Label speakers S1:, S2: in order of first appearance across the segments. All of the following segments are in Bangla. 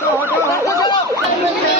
S1: 站走，站好，快走，到！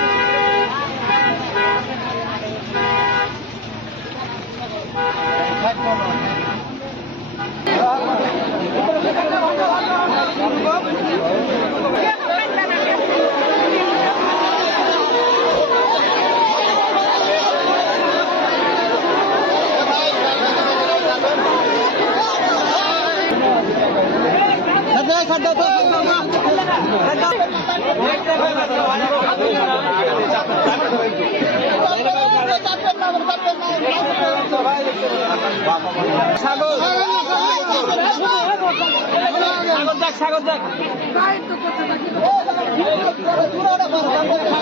S2: সাগর দেখ সাগর দেখ